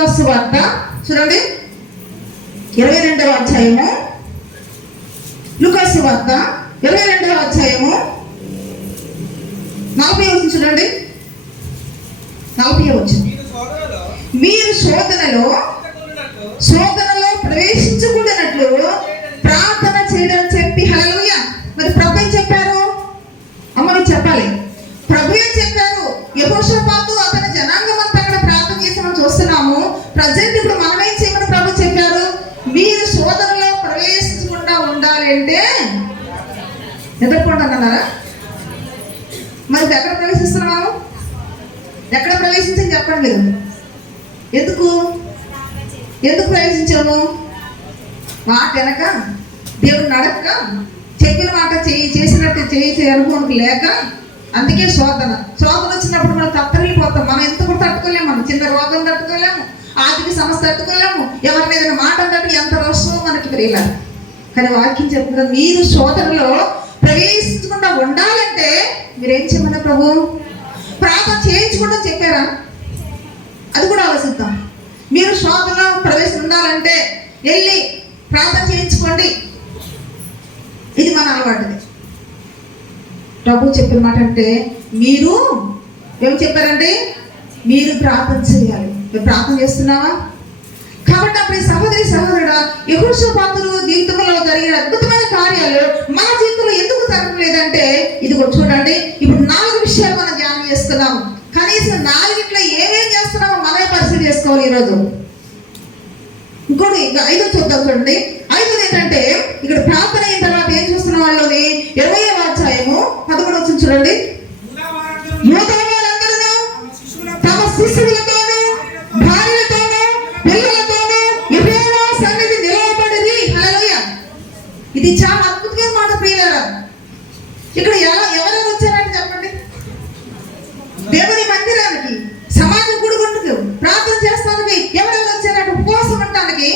లూకాసు వార్త చూడండి 22వ అధ్యాయము. లూకాసు వార్త 22వ అధ్యాయము 40వ వచనం చూడండి. 40వ వచనం. మీరు శోధనలో ప్రవేశించకూడనట్లు ప్రార్థన చేయడం చెప్పి. హల్లెలూయా. మరి ప్రభు ఏం చెప్పారు? అమ్మని చెప్పాలి. ప్రభు ఏం చెప్పారు? యెహోషాపాతు అతని జనాంగం అంతా అక్కడ ప్రార్థన చేసి మనం చూస్తున్నాము. ప్రజెంట్ ఇప్పుడు మనం ఏం చేయమని ప్రభు చెప్పారు? మీరు శోధనలో ప్రవేశించకుండా ఉండాలి అంటే ఎదుర్కొంటాను అన్నారా? మరి ఎక్కడ ప్రవేశిస్తున్నాము? ఎక్కడ ప్రవేశించని చెప్పండి మీరు. ఎందుకు ప్రవేశించాము? మాట వెనక, దేవుడు నడక, చెప్పిన మాట చేసినట్టు చేసే అనుభవం లేక, అందుకే శోధన వచ్చినప్పుడు మనం తత్తరిల్లిపోతాం. మనం ఎంత కూడా తట్టుకోలేము. మనం చిన్న రోగం తట్టుకోలేము, ఆర్థిక సమస్య తట్టుకోలేము, ఎవరిని ఏదైనా మాట తట్టు ఎంత రోషమో మనకి తెలియలేదు. కానీ వాక్యం చెప్తుంది, మీరు శోధనలో ప్రవేశించకుండా ఉండాలంటే మీరేం చెప్పమన్నా ప్రభు? ప్రార్థన చేయించకుండా చెప్పారా? అది కూడా ఆలోచిద్దాం. మీరు శోధనలో ప్రవేశం ఉండాలంటే వెళ్ళి ప్రార్థన చేయించుకోండి. ఇది మన అలవాటుది. ప్రభు చెప్పిన మాట అంటే మీరు ఏం చెప్పారంటే మీరు ప్రార్థన చేయాలి. మీరు ప్రార్థన చేస్తున్నావా? కాబట్టి అప్పుడు సహోదరుడా, యెహోషాపాతు జీవితంలో జరిగిన అద్భుతమైన కార్యాలు మన జీవితంలో ఎందుకు జరగలేదంటే ఇదిగో చూడండి. ఇప్పుడు 4 విషయాలు మనం ధ్యానం చేస్తున్నాము. కనీసం 4 ఏమేం చేస్తున్నామో మనమే పరిస్థితి చేసుకోవాలి ఈరోజు. ఇంకోటి ఇంకా 5 చూద్దాం చూడండి. 5 ఏంటంటే ఇక్కడ ప్రార్థన అయిన తర్వాత ఏం చూస్తున్న వాళ్ళని 20వ అధ్యాయము 11వ వచనం చూడండి. యూదావారందరూ తమ శిశువులతోనూ భార్యలతోనూ పిల్లలతోనూ యెహోవా సన్నిధి నిలవబడిరి. హల్లెలూయా. ఇది చాలా అద్భుతమైన మాట ప్రియులారా. ఇక్కడ ఎవరెవరు వచ్చారంటే చెప్పండి. దేవుని మందిరానికి, సమాజం కూడుకుంటూ ప్రార్థన చేస్తానికి ఎవరెవరు వచ్చారంటే ఉపవాసం ఉండటానికి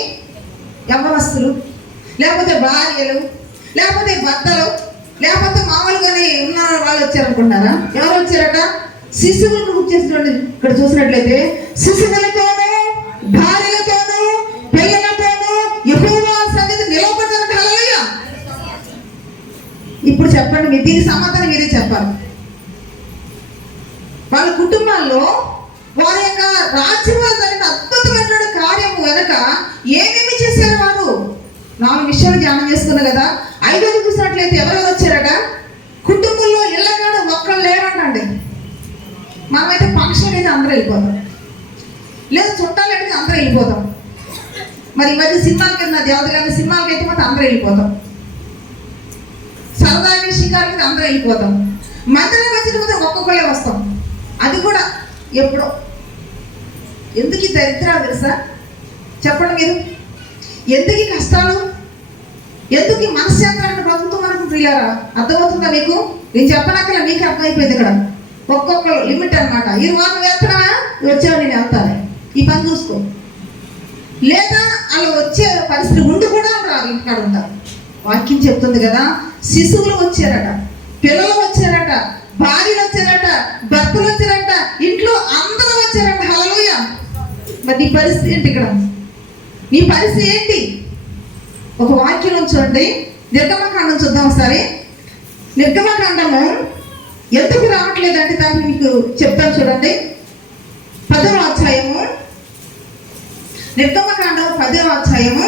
యవ్వనస్తులు, లేకపోతే భార్యలు, లేకపోతే భర్తలు, లేకపోతే మామూలుగానే ఉన్న వాళ్ళు వచ్చారనుకుంటారా? ఎవరు వచ్చారట? శిశువులను బుక్ చేసినట్టు ఇక్కడ చూసినట్లయితే శిశువులతోనూ భార్యలతోనూ పిల్లలతోనూ యెహోవా సన్నిధి నిలవబడ్డారంట. హల్లెలూయా. ఇప్పుడు చెప్పండి, మీరు దీనికి సమాధానం మీరే చెప్పాలి. వాళ్ళ కుటుంబాల్లో వారి యొక్క రాజ్యంలో జరిగిన అద్భుతమైన కార్యము వెనక ఏమేమి చేశారు వారు? 4 విషయాలు ధ్యానం చేసుకున్నారు కదా. 5వ చూసినట్లయితే ఎవరెవరు వచ్చారట? కుటుంబంలో ఇళ్ళగాడు ఒక్కరు లేరంటండి. మనమైతే ఫంక్షన్ అయితే అందరూ వెళ్ళిపోతాం, లేదా చుట్టాలు అయితే అందరూ వెళ్ళిపోతాం. మరి ఈ మధ్య సినిమాలకి వెళ్ళిన దేవతగారి సినిమాలకి అయితే మాత్రం అందరూ వెళ్ళిపోతాం. సరదాగా షికారులకి అందరూ వెళ్ళిపోతాం. మందిరానికి వచ్చిన ఒక్కొక్కరే వస్తాం. అది కూడా ఎప్పుడో. ఎందుకు ఈ దరిద్రాలు తెలుసా? చెప్పండి మీరు. ఎందుకు ఈ కష్టాలు? ఎందుకు ఈ మనశ్శాంతాన్ని బతుకుతూ మనకు ప్రియారా? అర్థమవుతుందా మీకు? నేను చెప్పనక్కల మీకు అర్థమైపోయింది. ఇక్కడ ఒక్కొక్కరు లిమిట్ అనమాట. ఈ వారం వెళ్తున్నా వచ్చావు, నేను వెళ్తాను, ఈ పని చూసుకో. లేదా వాళ్ళు వచ్చే పరిస్థితి ఉండి కూడా రారు, ఇంటికాడ ఉంటారు. వాక్యం చెప్తుంది కదా, శిశువులు వచ్చారట, పిల్లలు వచ్చారట, భార్యలు వచ్చారట, భర్తలు వచ్చారట, ఇంట్లో అందరూ వచ్చారట. హల్లెలూయా. మరి నీ పరిస్థితి ఏంటి? ఇక్కడ నీ పరిస్థితి ఏంటి? ఒక వాక్యం చూడండి. నిర్గమకాండం చూద్దాం ఒకసారి. నిర్గమకాండము ఎందుకు రావట్లేదంటే దాన్ని మీకు చెప్తాను చూడండి. 10వ అధ్యాయము, నిర్గమకాండం 10వ అధ్యాయము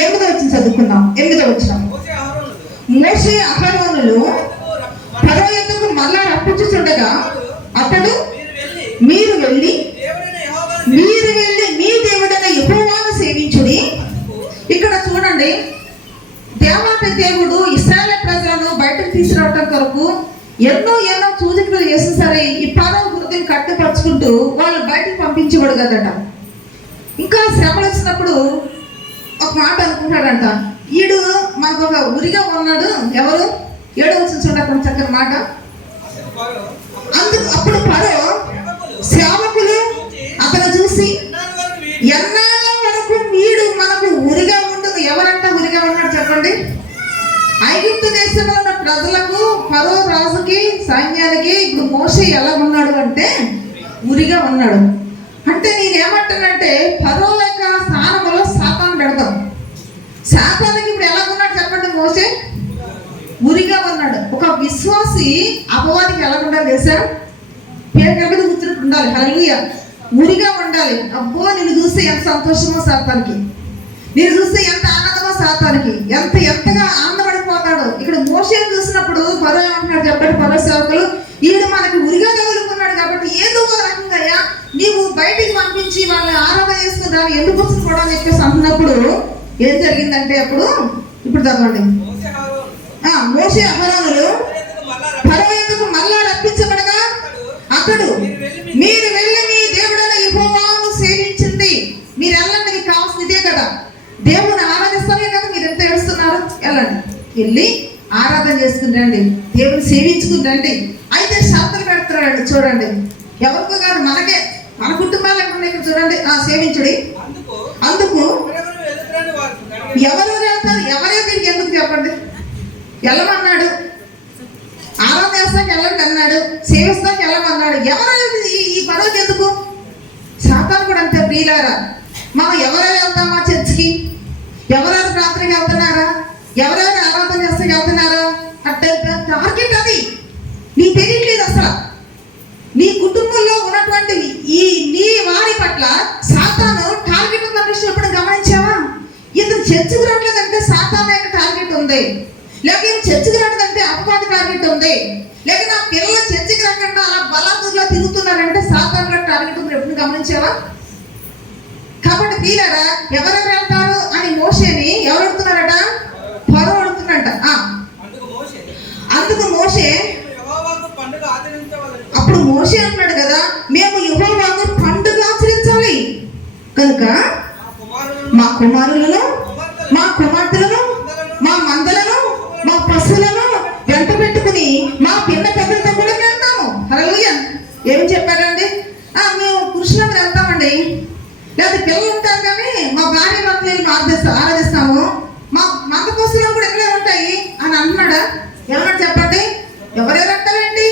8వ వచనం చదువుకుందాం. 8వ వచనం. మోషే అహరోనులు ఫరో యొద్దకు మరలా రప్పించుచుండగా అతడు మీరు వెళ్ళి మీ దేవుడైన యెహోవాను సేవించుడి. ఇక్కడ చూడండి, దేవాతి దేవుడు ఇశ్రాయేలు ప్రజలను బయటకు తీసుకురావడం కొరకు ఎన్నో సూచనలు చేసిన సరే ఈ ఫరో హృదయం కట్టుపరుచుకుంటూ వాళ్ళు బయటకు పంపించేవాడు కదట. ఇంకా శ్రమలు వచ్చినప్పుడు ఒక మాట అనుకుంటాడంట, ఈడు మనకు ఒక ఉరిగా ఉన్నాడు. ఎవరు? 7వ వచనం చూడండి, చక్కని మాట. అప్పుడు ఫరో సేవకులు అతను చూసి ఎన్నాళ్ళ వరకు వీడు మనకు ఉరిగా ఉండదు. ఎవరంట ఉరిగా ఉన్నాడు చెప్పండి? ఐగుప్తు దేశంలో ఉన్న ప్రజలకు ఫరో రాజుకి సైన్యానికి ఇప్పుడు మోషే ఎలా ఉన్నాడు అంటే ఉరిగా ఉన్నాడు. అంటే నేనేమంటానంటే ఫరో యొక్క స్థానంలో సాతాను పెడతాం. సాతానికి ఇప్పుడు ఎలా ఉన్నాడు చెప్పండి? మోషే ఉరిగా ఉన్నాడు. ఒక విశ్వాసి అపవాదికి ఎలా ఉండాలి తెలుసా? పేరు మీద కూర్చున్నట్టు ఉండాలి. హల్లెలూయా. ఉరిగా ఉండాలి. అబ్బో నిన్ను చూస్తే ఎంత సంతోషమో సాతానికి, నేను చూస్తే ఎంత ఆనందమో సాతానికి, ఎంతగా ఆనందపడిపోతాడు. ఇక్కడ మోషేను చూసినప్పుడు ఫరో ఏమంటున్నాడు చెప్పండి? ఫరో సేవకులు, ఈడు మనకి ఉరిగా తగులుకున్నాడు కాబట్టి ఏదో ఒక రకంగా నీవు బయటికి పంపించి వాళ్ళని ఆరాధన చేసుకున్నాను ఎందుకు వస్తున్నాడు అని చెప్పేసి అంటున్నప్పుడు ఏం జరిగిందంటే అప్పుడు ఇప్పుడు చదవండి. మోషే అహరోనులు ఫరో ఎందుకు మళ్ళా రప్పించబడగా అతడు మీరు వెళ్ళి మీ దేవుడైన యెహోవాను సేవించింది. మీరు వెళ్ళండి, మీకు కావాల్సిన ఇదే కదా, దేవుని ఆరాధిస్తారే కదా, మీరు ఎంత ఏడుస్తున్నారు, వెళ్ళండి, వెళ్ళి ఆరాధన చేసుకుని రండి, దేవుని సేవించుకుని రండి. అయితే షరతులు పెడుతున్నాడు చూడండి. ఎవరికో కాదు, మనకే, మన కుటుంబాలు ఉన్నాయి ఇక్కడ చూడండి. సేవించుడి. అందుకు ఎవరు వెళ్తారు? ఎవరే దీనికి ఎందుకు చెప్పండి? వెళ్ళమన్నాడు, ఆరాధన చేస్తానికి వెళ్ళండి అన్నాడు, సేవిస్తానికి వెళ్ళమన్నాడు. ఎవరు ఈ పదవికి ఎందుకు? సాతాను కూడా అంతే ప్రియులారా. మనం ఎవరెవరు వెళ్తామా చర్చికి? ఎవరెవరు ప్రార్థనకి వెళ్తున్నారా? ఎవరెవరు ఆరాధన చేస్తే వెళ్తున్నారా? అంటే టార్గెట్ అది నీకు తెలియట్లేదు అసలు. నీ కుటుంబంలో ఉన్నటువంటి నీ వారి పట్ల సాతాను టార్గెట్ ఎప్పుడు గమనించావా? ఇతను చర్చకు రావట్లేదంటే సాతాను యొక్క టార్గెట్ ఉంది, లేక చర్చకు రావట్లేదంటే అపవాది టార్గెట్ ఉంది, లేక నా పిల్లలు చర్చకి రాకుండా అలా బలాదుర్లో తిరుగుతున్నారంటే సాతాను టార్గెట్ ఉంది. ఎప్పుడు గమనించావా? కాబట్టి ప్రియులారా, ఎవరెవరు వెళ్తారు అని మోషేని ఎవరు అడుగుతున్నారట? ఫరో అడుగుతున్నట. అందుకు మోషే, అప్పుడు మోషే అంటున్నాడు కదా, మేము యెహోవాకు పండుగ ఆచరించాలి కనుక మా కుమారులను, మా కుమార్తెలను, మా మందలను, మా పశువులను వెంట పెట్టుకుని మా పిల్ల పెద్దలతో కూడా వెళ్తాము. హల్లెలూయా. ఏం చెప్పారండి? మేము పురుషులకు వెళ్తామండి, లేదా పిల్లలు ఉంటారు కానీ మా భార్య భర్తలను ఆరాధిస్తాము, మా మంద పశువులు కూడా ఎక్కడే ఉంటాయి అని అంటున్నాడా? ఏమన్నా చెప్పండి? ఎవరెవరు అంటారండి?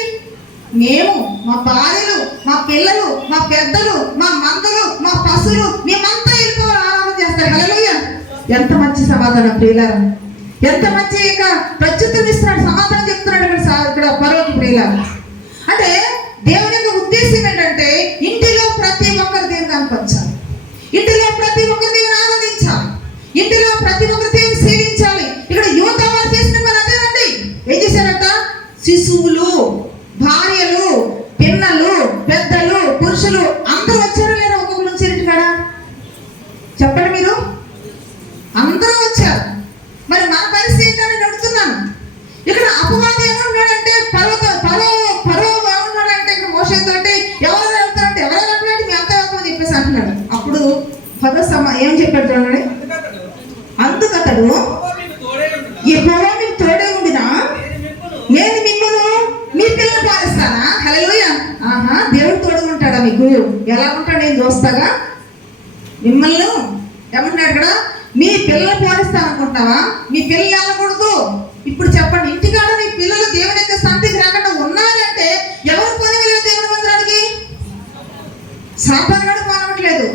మేము, మా భార్యలు, మా పిల్లలు, మా పెద్దలు, మా మందలు, మా పశువులు, మేమంతా వెళ్ళిపోవాలి, ఆరాధన చేస్తారు. హల్లెలూయా. ఎంత మంచి సమాధానం ప్రియులారా, ఎంత మంచి ప్రత్యుత్తరం ఇస్తున్నాడు, సమాధానం చెప్తున్నాడు ఇక్కడ ఫరోకి ప్రియులారా. అంటే దేవుని యొక్క ఉద్దేశం ఏంటంటే ఇంటిలో ప్రతి ఒక్కరు దేవుని కనపరచాలి, ఇంటిలో ప్రతి ఒక్కరు దేవుని ఆరాధించాలి, ఇంటిలో ప్రతి ఒక్కరు దేవుని సేవించాలి. ఇక్కడ యువత వారు చేసిన పని అదేనండి. ఏం చేశారట? శిశువులు, భార్యలు, పిన్నలు, పెద్దలు, పురుషులు అందరూ వచ్చారా లేదా? ఒక్కొక్కరు వచ్చారు కదా, చెప్పండి మీరు. అందరూ వచ్చారు. మరి మన పరిస్థితి ఏంటని అడుగుతున్నాను. ఇక్కడ అపవాది ఏమన్నాడంటే ఫరో ఏమన్నాడంటే ఇక్కడ మోషేతో ఎవరు వెళ్తారంటే ఎవరు వెళ్తారంటే మీ అంతా వెళ్తామని చెప్పేసి అంటున్నాడు. అప్పుడు ఫరో ఏం చెప్పాడు చూడండి. అందుకతడు యెహోవా మీకు తోడే ఉండినా నేను మిమ్మల్ని మీ పిల్లలు పాలిస్తానా? హల్లెలూయా. దేవుడు తోడు ఉంటాడా మీకు? ఎలా ఉంటాడు? నేను చూస్తాగా. మిమ్మల్ని ఏమంటున్నాడు ఇక్కడ? మీ పిల్లలు పాలిస్తాను అనుకుంటావా? మీ పిల్లలు వెళ్ళకూడదు. ఇప్పుడు చెప్పండి, ఇంటికాడ నీ పిల్లలు దేవుని యొక్క సన్నిధికి రాకుండా ఉన్నారంటే ఎవరు పోనివ్వలేదు దేవుని మందిరానికి? సాతాను కూడా పోనవట్లేదు.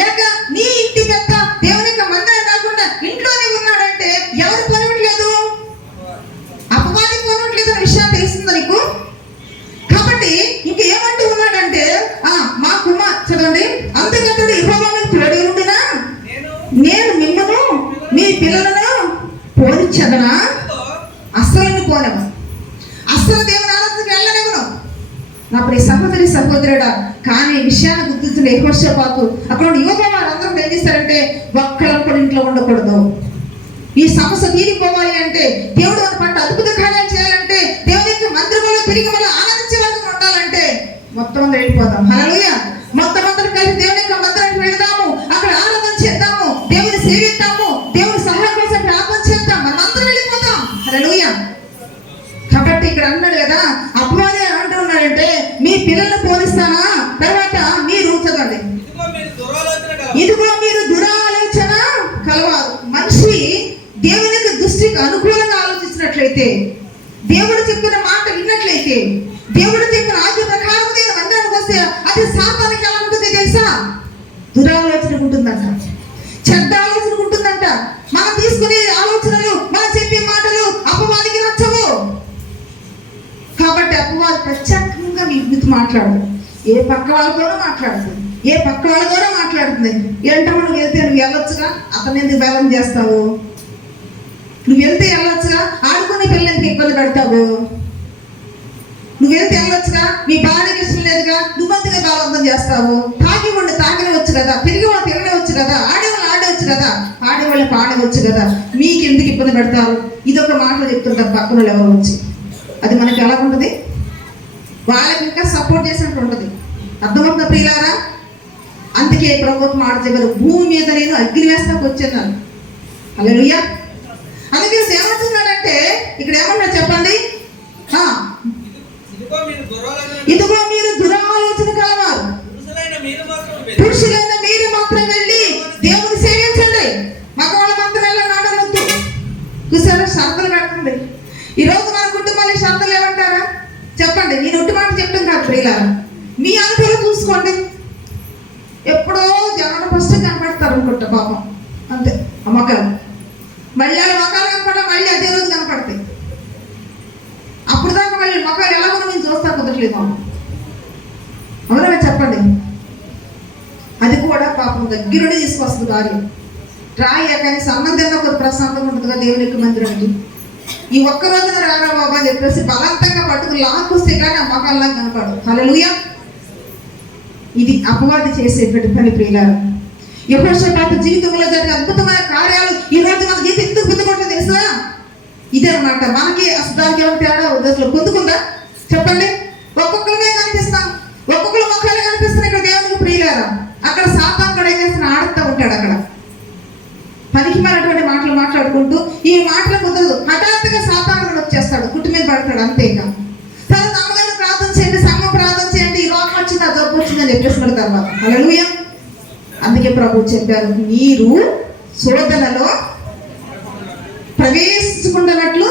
లేక నీ ఇంటి పెద్ద దేవుని యొక్క మందిరం కాకుండా ఇంట్లోనే ఉన్నాడంటే ఎవరు పోనివ్వట్లేదు? అపవాది పోనట్లేదు అనే విషయం తెలిసిందా నీకు? కాబట్టి ఇంక ఏమంటూ ఉన్నాడంటే మా కుమార్ చదవండి. అందుకతడు యెహోవా మీకు తోడై ఉండినా నేను మిమ్మల్ని మీ పిల్లలను పోనిచ్చదనా? అస్సలు పోనేమో, అస్సలు దేవుని ఆరాధనకి వెళ్ళనివ్వను. నా ప్రియ సహోదరి సహోదరుడా, కానీ విషయాన్ని గుర్తించిన యెహోషాపాతు అక్కడ యువత వారందరూ ఏం చేస్తారంటే ఒక్కరు కూడా ఇంట్లో ఉండకూడదు. ఈ సమస్య తీరిపోవాలి అంటే, దేవుడు మన పట్ల అద్భుత కార్యాలు చేయాలంటే, దేవుని యొక్క మందిరంలో తిరిగి మనం ఆనందించే వరకు ఉండాలంటే మొత్తం అందరూ వెళ్ళిపోతాం. హల్లెలూయా. మొత్తం అందరూ కలిసి దేవుని యొక్క మందిరానికి వెళ్దాము, అక్కడ ఆరాధన చేద్దాము, దేవుని సేవిద్దాము, దేవుని సహాయం కోసం ప్రార్థన చేద్దాం, మనం అందరూ వెళ్ళిపోతాం. హల్లెలూయా. కాబట్టి ఇక్కడ అన్నాడు కదా, అపవాది అంటూ ఉన్నాడంటే మీ పిల్లల్ని పోలిస్తానా? తర్వాత మీరు చదవండి. ఇదిగో మీరు దురాలోచన కలవారు. మనిషి దేవునికి దృష్టికి అనుకూలంగా ఆలోచించినట్లయితే, దేవుడు చెప్పిన మాట విన్నట్లయితే, దేవుడు చెప్పిన ఆజ్ఞ ప్రకారం నేను మందిరానికి వస్తే అది సాతానికి ఎలా ఉంటుంది తెలుసా? దురాలోచన ఉంటుందంట, చెడ్డ ఆలోచన ఉంటుందంట. మనం తీసుకునే ఆలోచనలు, మనం చెప్పే మాటలు అపవాదికి నచ్చవు. కాబట్టి అపవాది ప్రత్యేకంగా మీతో మాట్లాడు, ఏ పక్క వాళ్ళతోనో మాట్లాడుతుంది, ఏ పక్క వాళ్ళతోనో మాట్లాడుతుంది. ఏంటో నువ్వు వెళ్తే నువ్వు వెళ్ళొచ్చుగా, అతను ఎందుకు బేరం చేస్తావు? నువ్వు వెళ్తే వెళ్ళొచ్చుగా, ఆడుకునే పిల్లలు ఎందుకు ఇబ్బంది పెడతావు? నువ్వు వెళ్తే వెళ్ళొచ్చుగా, మీ భార్యకి ఇష్టం లేదుగా, నువ్వంతగా బలవంతం చేస్తావు. తాగివాళ్ళు తాగనివచ్చు కదా, తిరిగివాళ్ళు తిరగవచ్చు కదా, ఆడేవాళ్ళు ఆడవచ్చు కదా, ఆడేవాళ్ళు పాడవచ్చు కదా, మీకు ఎందుకు ఇబ్బంది పెడతారు? ఇదొక మాట చెప్తుంటారు పక్కన వాళ్ళు ఎవరు వచ్చి. అది మనకి ఎలా ఉంటుంది? వాళ్ళకి ఇంకా సపోర్ట్ చేసినట్టు ఉంటుంది. అర్థమవుతుందా ప్రియులారా? అందుకే ప్రభుత్వం మాట చెప్పారు, భూమి మీద నేను అగ్ని వేస్తాకు వచ్చాను. హల్లెలూయా. అందుకే ఏమంటున్నాడంటే ఇక్కడ ఏమన్నా చెప్పండి, ఇదిగో మీరు దురాలోచన కలవారు, పురుషులైన మీరు మాత్రం వెళ్ళి దేవుని సేవించండి, మగవాళ్ళ మాత్రం వెళ్ళనొద్దు. చూసారా, షరతులు పెడుతుంది. ఈరోజు మన కుటుంబానికి షరతులు ఏమంటారా చెప్పండి? నేను ఒట్టి మాట చెప్తాను కాదు ప్రియులారా, మీ అనుభవం చూసుకోండి. ఎప్పుడో జగన్ ఫస్ట్ కనపడతారు అనుకుంటా పాపం, అంతే. అమ్మకాలు మళ్ళీ మొక్కలు కనపడ, మళ్ళీ అదే రోజు కనపడతాయి. అప్పుడు దాకా మళ్ళీ మొక్కలు ఎలా కూడా మేము చూస్తా కుదరలేదు. అవునా చెప్పండి? అది కూడా పాపం దగ్గరుండి తీసుకొస్తుంది భార్య. రాయ కానీ సంబంధంగా కొద్ది ప్రశాంతంగా ఉంటుందిగా దేవునికి మందిరానికి. ఈ ఒక్క రోజున రారా బాబా అని చెప్పేసి బలవంతంగా పట్టుకుని లాక్కొస్తే కానీ ఆ మొక్కల్లా కనపడు. హల్లెలూయా. ఇది అపవాది చేసేటువంటి పని ప్రియులారా. యెహోషాపాతు జీవితంలో జరిగే అద్భుతమైన కార్యాలు ఈ రోజు మన జీవితం ఎందుకు పొందుకుంటుందో తెలుసా? ఇదే అన్నమాట. మనకి అసలు దానికి ఏమైనా తేడా అసలు పొందుకుందా చెప్పండి? ఒక్కొక్కరిగా కనిపిస్తాం, ఒక్కొక్కరు మొక్కలే కనిపిస్తున్నాయి ఇక్కడ దేవునికి ప్రియులారా. అక్కడ సాతాను కూడా ఏం చేస్తున్నా ఆడుతూ ఉంటాడు. అక్కడ పనికి మారినటువంటి మాటలు మాట్లాడుకుంటూ ఈ మాటలు కుదరదు, హఠాత్తుగా సాతాను కూడా వచ్చేస్తాడు, కుట్టు మీద పడతాడు. అంతేగా తర్వాత అమ్మగారు ప్రార్థన చేయండి, సంఘం ప్రార్థన చేయండి, ఈ రోగం వచ్చింది, ఆ జబ్బు వచ్చిందని చెప్పేసి మన తర్వాత. హల్లెలూయా. అందుకే ప్రభు చెప్పారు, మీరు శోధనలో ప్రవేశించుకున్నట్లు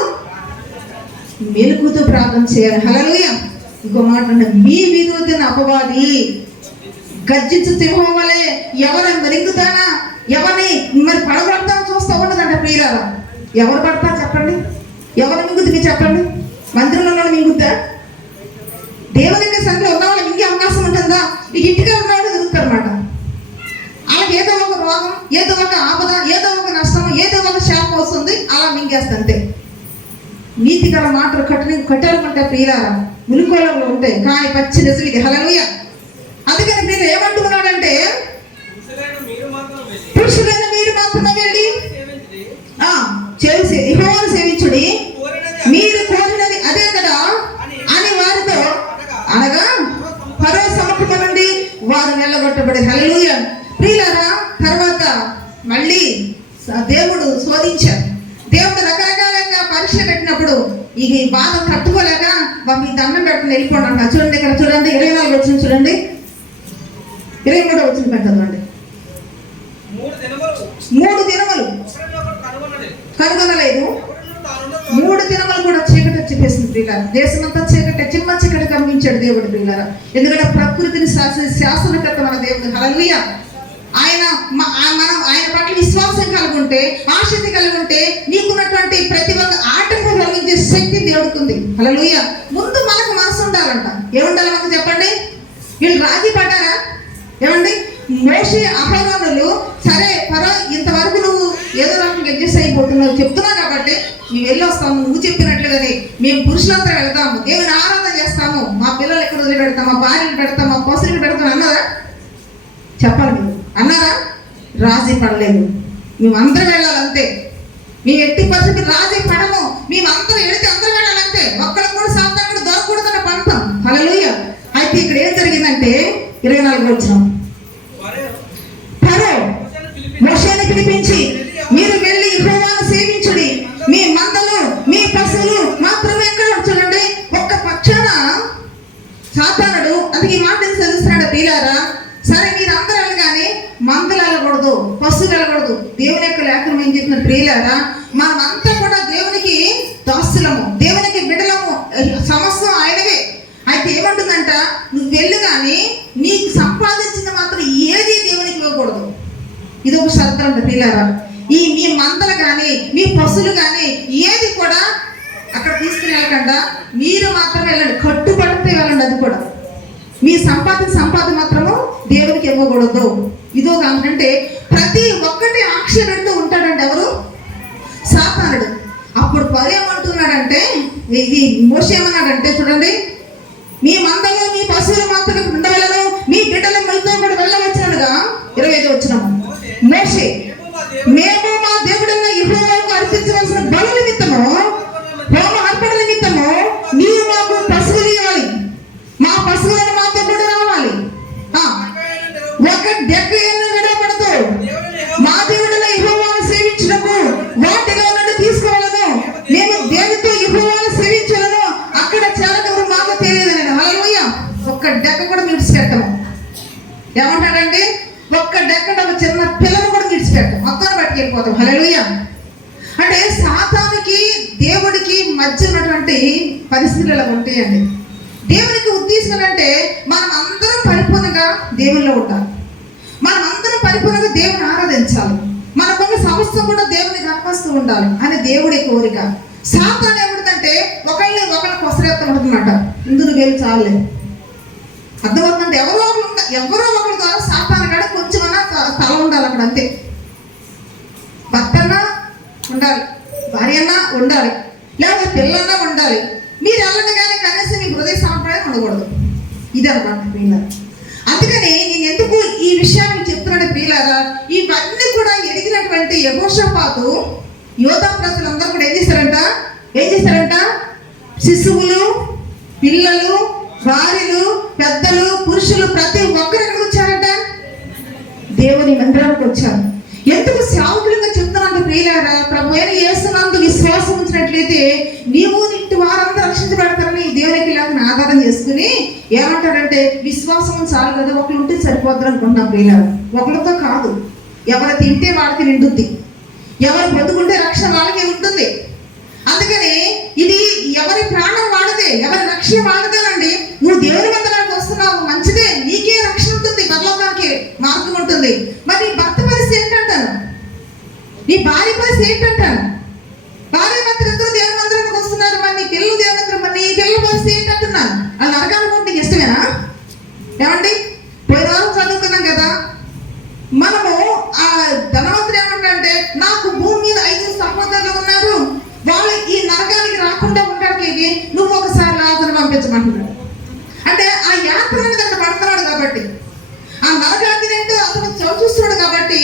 మెలుకుతూ ప్రార్థన చేయాలి. హల్లెలూయా. ఇంకో మాట, మీ విరోధన అపవాది గర్జించు సింహం వలె ఎవరిని మరింగుతానా, ఎవరిని మరి పడగొడతాను చూస్తూ ఉండదంట ప్రియులారా. ఎవరు పడతారు చెప్పండి? ఎవరు మింగుతుంది చెప్పండి? మందిరంలో మింగుతా? దేవునికి సంఖ్య ఉన్న వాళ్ళు మింగే అవకాశం ఉంటుందా? ఈ ఇంటిగా ఉన్నవాళ్ళు దొరుకుతారన్నమాట. అలాగే ఏదో ఒక రోగం, ఏదో ఒక ఆపద, ఏదో ఒక నష్టం, ఏదో ఒక శాపం వస్తుంది, అలా మింగేస్తంతే. నీతిగల మాటలు కట్టాలనుకుంటే ప్రియులారా ములుకోలంలో ఉంటాయి, కానీ పచ్చి నిజం ఇది. హల్లెలూయా. అందుకని నేను ఏమంటున్నాడంటే, పురుషులైన మీరు మాత్రమే వెళ్ళి యెహోవాను సేవించుడి, మీరు కోరినది అదే కదా అని వారితో అనగా ఫరో సమక్షంలో నుండి వారు వెళ్ళగొట్టబడి. హల్లెలూయా. ప్రియులారా, తర్వాత మళ్ళీ దేవుడు శోధించారు. దేవుడు రకరకాలుగా పరీక్ష పెట్టినప్పుడు ఇక ఈ బాధ తట్టుకోలేక మీ దండం పెట్టుకుని వెళ్ళిపోండి అన్న. చూడండి ఇక్కడ చూడండి, 24 వచ్చిన చూడండి, 23 వచ్చిన పెట్టదండి. 3 దినములు కనుగొనలేదు, 3 దినములు కూడా చీకటి చెప్పేసింది ప్రియులారా. దేశమంతా చీకటి, చిమ్మ చీకటి కనిపించాడు దేవుడు ప్రియులారా. ఎందుకంటే ప్రకృతిని శాసనకర్త మన దేవుడు. హల్లెలూయా. మనం ఆయన పట్ల విశ్వాసం కలిగి ఉంటే, ఆసక్తి కలిగి ఉంటే, నీకున్నటువంటి ప్రతి ఒక్క ఆటంకం కలిగించే శక్తి దేవుడికి ఉంది. హల్లెలూయా. ముందు మనకు మనసు ఉండాలంట. ఏముండాలి మనకు చెప్పండి? వీళ్ళు రాజీ పడ్డారా? ఏమండి, మోషే అహరోనులు సరే పరో ఇంతవరకు నువ్వు ఏదో రకంగా అడ్జస్ట్ అయిపోతున్నావు చెప్తున్నావు కాబట్టి మేము వెళ్ళి వస్తాము, నువ్వు చెప్పినట్లుగానే మేము పురుషులంతా వెళ్తాము, దేవుని ఆరాధన చేస్తాము, మా పిల్లలు ఎక్కడ వదిలి పెడతాం, మా భార్యను పెడతాం, మా పోసలను పెడతాం అన్నారా? చెప్పాలి మీరు అన్నారా? రాజీ పడలేదు. మేమందరం వెళ్ళాలంతే. మేము ఎట్టి పరిస్థితి రాజీ పడము, మేమందరం వెళితే అందరం వెళ్ళాలంతే. ఒక్కడికి కూడా సాధారణ కూడా దొరకకూడదన్న పంతం. హల్లెలూయా. అయితే ఇక్కడ ఏం జరిగిందంటే 24 వచ్చినాం, ఫరో మోషేని పిలిపించి మీరు వెళ్ళి యెహోవాను సేవించుడి, మీ మందలు మీ పశువులు మాత్రమే ఎక్కడ చూడండి. ఒక్క పక్షాన సాతానుడు అందుకే ఈ మాట తెలుస్తున్నాడు ప్రియులారా. సరే మీరు అందరూ వెళ్ళగానే మందలు వెళ్ళకూడదు, పశువులు వెళ్ళకూడదు. దేవుని యొక్క లేఖనం ఏం చెప్తున్నారు ప్రియులారా? మనం అంతా కూడా దేవునికి దాసులము, దేవునికి బిడ్డలం కానీ నీకు సంపాదించింది మాత్రం ఏది దేవునికి ఇవ్వకూడదు. ఇది ఒక షరతు అంట పిల్లరా. మీ మందలు కానీ మీ పశువులు కానీ ఏది కూడా అక్కడ తీసుకుని వెళ్ళకుండా మీరు మాత్రమే వెళ్ళండి, కట్టుబడితే వెళ్ళండి. అది కూడా మీ సంపాదన మాత్రము దేవునికి ఇవ్వకూడదు. ఇదో కాదంటే ప్రతి ఒక్కటి ఆంక్ష పెడుతూ ఉంటాడంటే ఎవరు? సాతానుడు. అప్పుడు ఏమంటున్నాడంటే, ఇది మోషే ఏమన్నాడంటే చూడండి, మీ మందలు మీ పశువులు మాత్రమే ఉండవలను, మీ బిడ్డలు మీతో కూడా వెళ్ళవచ్చునగా 25 వచనము. మోషే, మేము మా దేవుడైన యెహోవాకు అర్పించవలసిన బలి నిమిత్తము, హోమ అర్పణ నిమిత్తము నీవు మాకు పశువులు ఇవ్వాలి, మా పశువులను మాతో కూడా రావాలి. ఒక డెక్క విడవబడదు, మా దేవుడైన యెహోవాను సేవించుటకు వాటిలో నుండి తీసుకోవాలను, మేము దేనితో యెహోవాను సేవించాలను అక్కడ చేరటం మాకు తెలియదు. నేను హల్లెలూయా. ఒక్క డెక్క కూడా విడిచిపెట్టము. ఏమంటాడంటే ఒక్క డెక్కడ ఒక చిన్న పిల్లలు కూడా విడిచిపెట్టం, మొత్తం పట్టుకెళ్ళిపోతాం. హల్లెలూయా. అంటే సాతానుకి దేవుడికి మధ్య ఉన్నటువంటి పరిస్థితులు ఇలా ఉంటాయండి. దేవునికి ఉద్దేశం అంటే మనం అందరం పరిపూర్ణంగా దేవుల్లో ఉండాలి, మనం అందరం పరిపూర్ణంగా దేవుని ఆరాధించాలి, మనకున్న సమస్య కూడా దేవుని కనపరుస్తూ ఉండాలి అని దేవుడి కోరిక. సాతాను ఏమిటంటే ఒకళ్ళని కొసరేత్తం ఉంటుందన్నమాట. ఇందుకు వేలు చాలే అర్థమవుతుందంటే ఎవరో ఒకరి ద్వారా సాతాను కాడ కొంచెమన్నా తల ఉండాలి అక్కడ, అంతే. భర్తన్నా ఉండాలి, భార్య అన్నా ఉండాలి, లేకపోతే పిల్లన్నా ఉండాలి. మీరు వెళ్ళండి కానీ కనీసం మీ హృదయ సాంప్రదాయం ఉండకూడదు. ఇది అనమాట ప్రియులారా. అందుకని నేను ఎందుకు ఈ విషయాన్ని చెప్తున్నాడు ప్రియులారా, ఇవన్నీ కూడా ఎదిగినటువంటి యెహోషాపాతు యోధా ప్రజలందరూ కూడా ఏం చేశారంట? శిశువులు, పిల్లలు, భార్యలు, పెద్దలు, పురుషులు ప్రతి ఒక్కరు ఎక్కడికి వచ్చారంట? దేవుని మందిరానికి వచ్చారు. ఎందుకు సేవకులుగా చెప్తున్నాను ప్రియులారా, ప్రభు అయిన యేసునందు విశ్వాసం ఉంచినట్లయితే నీవు ఇంటి వారందరూ రక్షించబడతారని దేవునికి ఇలాగ ఆధారం చేసుకుని ఏమంటారంటే విశ్వాసం చాలు కదా, ఒకరు ఉంటే సరిపోతారు అనుకుంటున్నాం ప్రియులారా. ఒకరితో కాదు, ఎవరు తింటే వాళ్ళకి నిండుద్ది, ఎవరు బతుకుంటే రక్షణ వాళ్ళకి ఉంటుంది. అందుకని ఇది ఎవరి ప్రాణం వాడదే, ఎవరి రక్షణ వాడదేనండి. నువ్వు దేవుని మందిరానికి వస్తున్నావు, మంచిదే, నీకే రక్షణ ఉంటుంది, పరలోకానికి మార్గం ఉంటుంది. మరి నీ భర్త పరిస్థితి ఏంటంటాను, నీ భార్య పరిస్థితి ఏంటంటాను? భార్య భర్తలు ఇద్దరు దేవుని మందిరానికి వస్తున్నారు, మరి నీ పిల్లలు దేవుని మందిరం, మరి నీ పిల్లల పరిస్థితి ఏంటంటున్నాను? అది నరకాలనుకుంటే నీకు ఇష్టమేనా? ఏమండి, పోయిన వారం చదువుకున్నాం కదా, మనము ఆ ధనవంతుడు ఏమంటే నాకు భూమి మీద 5 సహోదరులు ఉన్నారు, వాళ్ళు ఈ నరకానికి రాకుండా ఉండడానికి నువ్వు ఒకసారి లాజరు పంపించమంటున్నాడు. అంటే ఆ యాత్ర అనేది అక్కడ పడుతున్నాడు కాబట్టి, ఆ నరకానికి అతను చూస్తున్నాడు కాబట్టి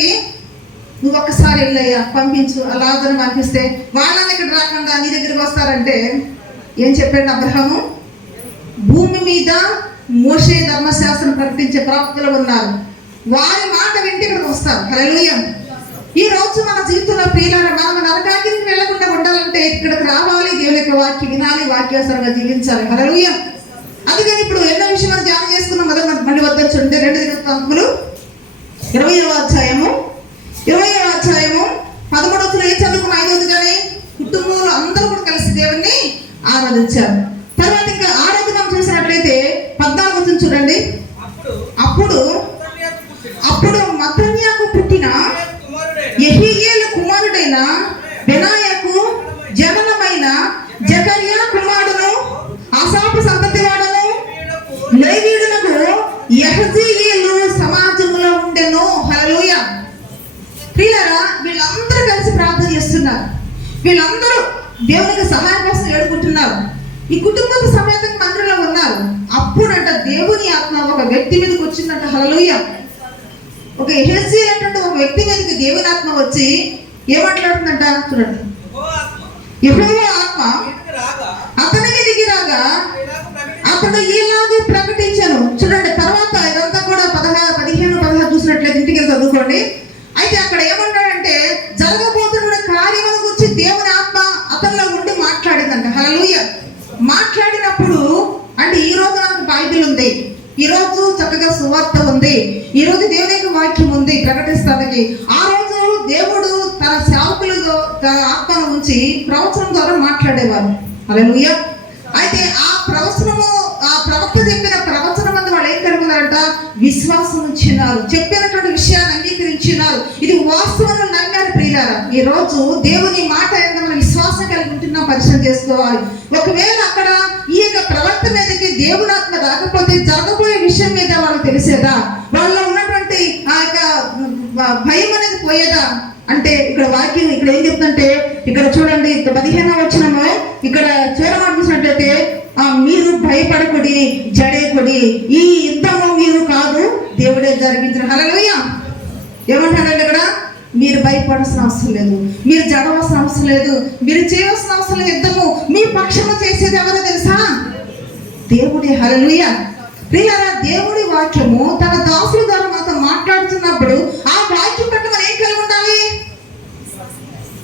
నువ్వు ఒక్కసారి వెళ్ళయ్యా పంపించు, ఆ లాజరు పంపిస్తే వాళ్ళని ఇక్కడ రాకుండా నీ దగ్గరికి వస్తారంటే ఏం చెప్పాడు అబ్రహాము? భూమి మీద మోషే ధర్మశాస్త్రం ప్రకటించే ప్రవక్తలు ఉన్నారు, వారి మాట వింటే ఇక్కడికి వస్తారు. హల్లెలూయా. ఈ రోజు మన జీవితంలో ప్రియులారా, మనం నరకానికి వెళ్ళకుండా ఉండాలంటే ఇక్కడికి రావాలి, దేవుని యొక్క వాక్యం వినాలి, వాక్యాసరంగా జీవించాలి. హల్లెలూయా. అందుకని ఇప్పుడు ఎన్నో విషయాలు ధ్యానం చేసుకున్నాం కదా. మళ్ళీ వద్దొచ్చు 2 దినవృత్తాంతములు 20వ అధ్యాయము 13 ఏం చదువుకున్న 5వది కానీ కుటుంబంలో అందరూ కూడా కలిసి దేవుణ్ణి ఆరాధించారు. తర్వాత ఇంకా ఆరాధన చేసినట్లయితే 14 చూడండి. అప్పుడు మత్తన్యాకు పుట్టిన యెహీయేలు కుమారుడైన బెనాయాకు జననమైన జకర్యా కుమారుడును ఆసాపు సంతతి వాడును లేవీయుడునకు యెహజీయేలు సమాజంలో ఉండెను. హల్లెలూయా. ప్రియులారా, వీళ్ళందరూ కలిసి ప్రార్థన చేస్తున్నారు, వీళ్ళందరూ దేవునికి సహాయం కోసం ఏడుకుంటున్నారు. ఈ కుటుంబ సమేతంగా మందిరంలో ఉన్నారు. అప్పుడంట దేవుని ఆత్మ ఒక వ్యక్తి మీదకి వచ్చిందంట. హల్లెలూయా. ఒక యెహెజ్కేలు అంటే ఒక వ్యక్తి మీదకి దేవుని ఆత్మ వచ్చి ఏమాట్లాడుతుందంట చూడండి. యెహోవా ఆత్మ అతని మీదకి రాగా అతడు ఇలాగూ ప్రకటించాను. చూడండి తర్వాత ఇదంతా కూడా 15 చూసినట్లయితే ఇంటికి వెళ్ళి చదువుకోండి. అయితే అక్కడ ఏమంటాడంటే జరగబోతున్న కార్యముల గురించి దేవుని ఆత్మ అతనిలో ఉండి మాట్లాడిందంట. హల్లెలూయా. మాట్లాడినప్పుడు అంటే ఈ రోజు మనకు బైబిల్ ఉంది, ఈ రోజు చక్కగా సువార్త ఉంది, ఈ రోజు దేవుని యొక్క వాక్యం ఉంది ప్రకటిస్తానికి. ఆ రోజు దేవుడు తన సేవకులతో తన ఆత్మను ఉంచి ప్రవచనం ద్వారా మాట్లాడేవారు. హల్లెలూయా. అయితే ఆ ప్రవచనము, ఆ ప్రవక్త చెప్పిన ప్రవచనం అందు వాళ్ళు ఏం కలిగి విశ్వాసం ఉంచినారు, చెప్పినటువంటి విషయాన్ని అంగీకరించినారు. ఇది వాస్తవం నమ్మారు ప్రియులారా. ఈ రోజు దేవుని మాట ఎంత మనం విశ్వాసం కలిగి ఉంటున్నాం పరిశీలన చేసుకోవాలి. ఒకవేళ అక్కడ ఈ యొక్క ప్రవర్తన మీదకి దేవుని ఆత్మ రాకపోతే జరగబోయే విషయం మీద వాళ్ళకి తెలిసేదా? వాళ్ళలో ఉన్నటువంటి ఆ యొక్క భయం అనేది పోయేదా? అంటే ఇక్కడ వాక్యం ఇక్కడ ఏం చెప్తుంటే, ఇక్కడ చూడండి 15వ వచనము ఇక్కడ చివరమాట చూసినట్లయితే, మీరు భయపడకుడి, జడేకుడి, ఈ యుద్ధము మీరు కాదు దేవుడే జరిగించిన. హల్లెలూయా. ఏమంటాడంటే ఇక్కడ మీరు భయపడాల్సిన అవసరం లేదు, మీరు జడవలసిన అవసరం లేదు, మీరు చేయవలసిన అవసరం లేదు. యుద్ధము మీ పక్షము చేసేది ఎవరో తెలుసా? దేవుడే. హల్లెలూయా. ప్రియులారా, దేవుడి వాక్యము తన దాసుల ద్వారా మనతో మాట్లాడుతున్నప్పుడు ఆ వాక్యం పట్ల మనం ఏం కలిగి ఉండాలి?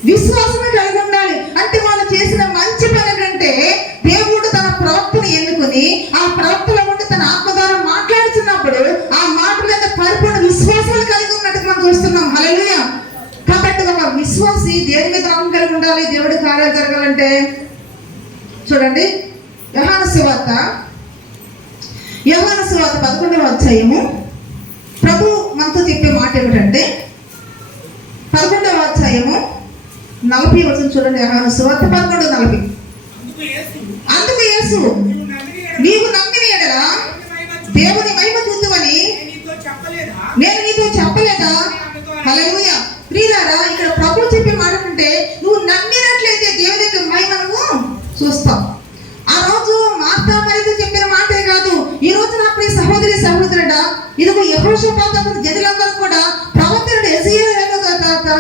విశ్వాసమే కలిగి ఉండాలి. అంటే వాళ్ళు చేసిన మంచి పని కంటే దేవుడు తన ప్రవక్తను ఎన్నుకొని ఆ ప్రవక్తలో ఉండి తన ఆత్మ ద్వారా మాట్లాడుతున్నప్పుడు ఆ మాట మీద పరిపూర్ణ విశ్వాసాలు కలిగి ఉన్నట్టు మనం చూస్తున్నాం. హల్లెలూయా. కాబట్టి ఒక విశ్వాసి దేని మీద నమ్మకం కలిగి ఉండాలి దేవుడి కార్యాలు జరగాలంటే? చూడండి, యోహాను సువార్త 11వ అధ్యాయము ప్రభు మనతో చెప్పే మాట ఏమిటంటే, 11వ అధ్యాయము 40 వచనం చూడండి. యోహాను సువార్త 11:40. అందుకు యేసు, నీవు నమ్మిన యెడల దేవుని మహిమ చూద్దువని నేను నీతో చెప్పలేదా? హల్లెలూయా. ప్రియులారా, ఇక్కడ ప్రభు చెప్పే మాట అంటే, నువ్వు నమ్మినట్లయితే దేవుని యొక్క మహిమ నువ్వు చూస్తావు. ఆ రోజు మార్తా మరియతో చెప్పిన మాటే కాదు, ఈ రోజు నా ప్రియ సహోదరి సహోదరుడా, ఇదిగో యెహోషాపాతు జనులందరూ కూడా ప్రవక్తుడు యెషయా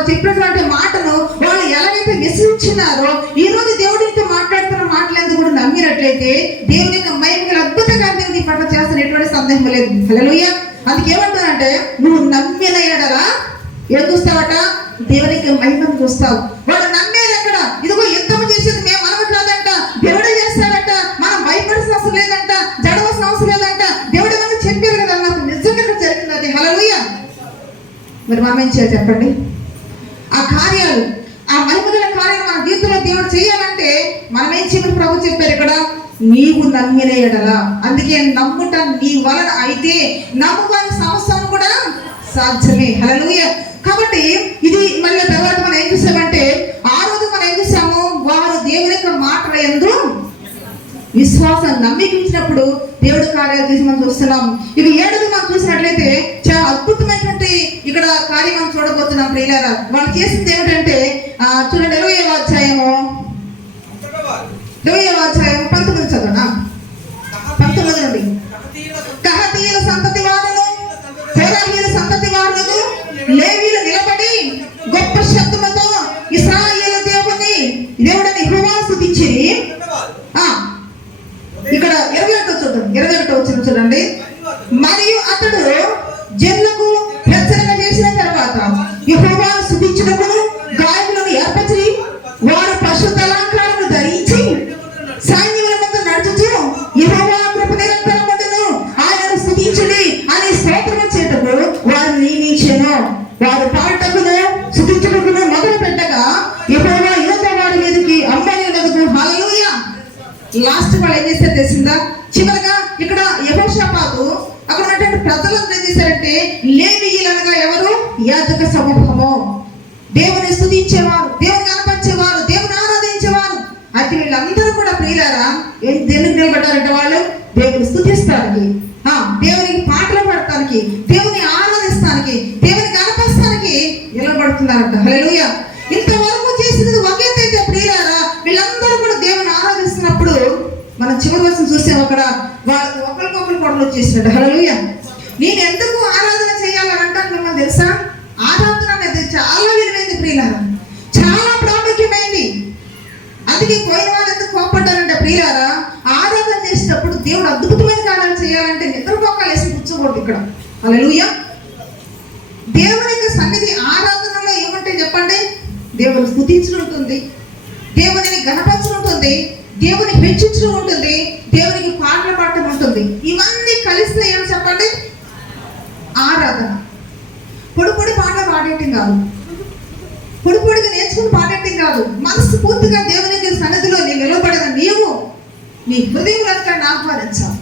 చెప్పినటువంటి మాటను వాళ్ళు ఎలాగైతే విశ్వసించినారో, ఈ రోజు దేవుడితో మాట్లాడుతున్న మాటలంతా కూడా నమ్మినట్లయితే దేవుని యొక్క మహిమ అద్భుత కార్యం నీ పట్ల చేస్తున్న ఎటువంటి సందేహం లేదు. హల్లెలూయా. అందుకే ఏమంటానంటే, నువ్వు నమ్మిన యెడల ఏం చూస్తావట? దేవునికి మహిమను చూస్తావు. వాడు నమ్మేది ఎక్కడ? ఇదిగో యుద్ధం చేసేది మనము కాదంట, దేవుడే చేస్తాడట. మనం భయపడాల్సిన అవసరం లేదంట, జడవలసిన అవసరం లేదంట. దేవుడు మనకు చెప్పారు కదా, నాకు నిజంగా జరిగింది అది. హల్లెలూయా. మరి మనం ఏం చేయాలి చెప్పండి? ఆ కార్యాలు, ఆ మహిమగల కార్యాలు మన జీవితంలో దేవుడు చేయాలంటే మనం ఏం చేయమని ప్రభు చెప్పారు ఇక్కడ? నీవు నమ్మిన యెడల. అందుకే నమ్ముట నీ వలన అయితే నమ్ముకోని సంవత్సరం కూడా సాధ్యమే. హల్లెలూయా. కాబట్టి ఇది మళ్ళీ తర్వాత మనం ఏం చూసామంటే, ఆ రోజు మనం ఏం చూసాము? వారు దేవుని యొక్క మాటల యందు విశ్వాసం నమ్మికించినప్పుడు దేవుడి కార్యాలు చేసి మనం చూస్తున్నాం. ఇది 7ది మనం చూసినట్లయితే చాలా అద్భుతమైనటువంటి ఇక్కడ కార్యం మనం చూడబోతున్నాం ప్రియులారా. వాళ్ళు చేసింది ఏమిటంటే, చూడండి 20వ అధ్యాయము 19 చదవనా? 19 నుండి. కహాతీయుల సంతతి వారును కోరాహీయుల సంతతి వారును లేవీయులు నిలబడి గొప్ప శబ్దముతో ఇశ్రాయేలు దేవుడని యెహోవా స్తుతించిరి. ఇక్కడ 21 వచ్చిన చూడండి. మరియు అతడు జనులకు హెచ్చరిక చేసిన తర్వాత యెహోవాను స్తుతించుటకును గాయకులను ఏర్పరిచి వారు పరిశుద్ధ అలంకారములు ధరించి సైన్యముల మధ్య నడుచుచు యెహోవా కృప నిరంతరముండును, ఆయనను స్తుతించుడి అని స్తోత్రము చేయుటకు వారు నియమించెను. వారు పాడుటకును స్తుతించుటకును మొదలు పెట్టగా యెహోవా యోధా వారి మీదకి అమ్మోనీయులకు. హల్లెలూయా. లాస్ట్ వాళ్ళు ఏం చేస్తారు తెలిసిందా? చివరిగా ఇక్కడ యెహోషాపాతు అక్కడ ఉన్నటువంటి ప్రజలందరూ ఏం చేశారంటే, లేవీయులు అనగా ఎవరు? యాజక సమూహము. దేవుని స్తుతించేవారు, దేవుని కనపరిచేవారు, దేవుని ఆరాధించేవారు. అయితే వీళ్ళందరూ కూడా ప్రియులారా దేనికి నిలబడ్డారంటే, వాళ్ళు దేవుని స్తుతిస్తానికి, దేవునికి పాటలు పాడటానికి, దేవుని ఆరాధిస్తానికి, దేవుని కనపరిస్తానికి నిలబడుతున్నారంట. హల్లెలూయా. ఇంతవరకు చేసినది ఒక ఎత్తు అయితే ప్రియులారా, వీళ్ళందరూ కూడా దేవుని ఆరాధిస్తున్నప్పుడు మనం చివరి వరుస చూసాం. అక్కడ వాళ్ళు ఒకరికొకరు కొడలు వచ్చేసినట్టు. హల్లెలూయా. నేను ఎందుకు ఆరాధన చేయాలని అంటాను మిమ్మల్ని తెలుసా? ఆరాధన అనేది చాలా విలువైంది ప్రియులారా, చాలా ప్రాముఖ్యమైంది. అందుకే పోయిన వాళ్ళు ఎందుకు కోపడ్డారంటే ప్రియులారా, ఆరాధన చేసేటప్పుడు దేవుడు అద్భుతమైన కార్యాలు చేయాలంటే నిద్రపోకాలు వేసి కూర్చోకూడదు ఇక్కడ. హల్లెలూయా. దేవుని యొక్క సన్నిధి ఆరాధనలో ఏముంటాయి చెప్పండి? దేవుని స్తుతించడం ఉంటుంది, దేవుని గణపరచడం ఉంటుంది, దేవుని హెచ్చించడం ఉంటుంది, దేవునికి పాటలు పాడటం ఉంటుంది. ఇవన్నీ కలిస్తే ఏం చెప్పండి? ఆరాధన. పొడి పాటలు పాడేయటం కాదు, పొడిగా నేర్చుకుని పాడేయటం కాదు. మనసు పూర్తిగా దేవునికి సన్నిధిలో నీ నిలబడిన నీవు నీ హృదయంలో ఆహ్వానించాలి,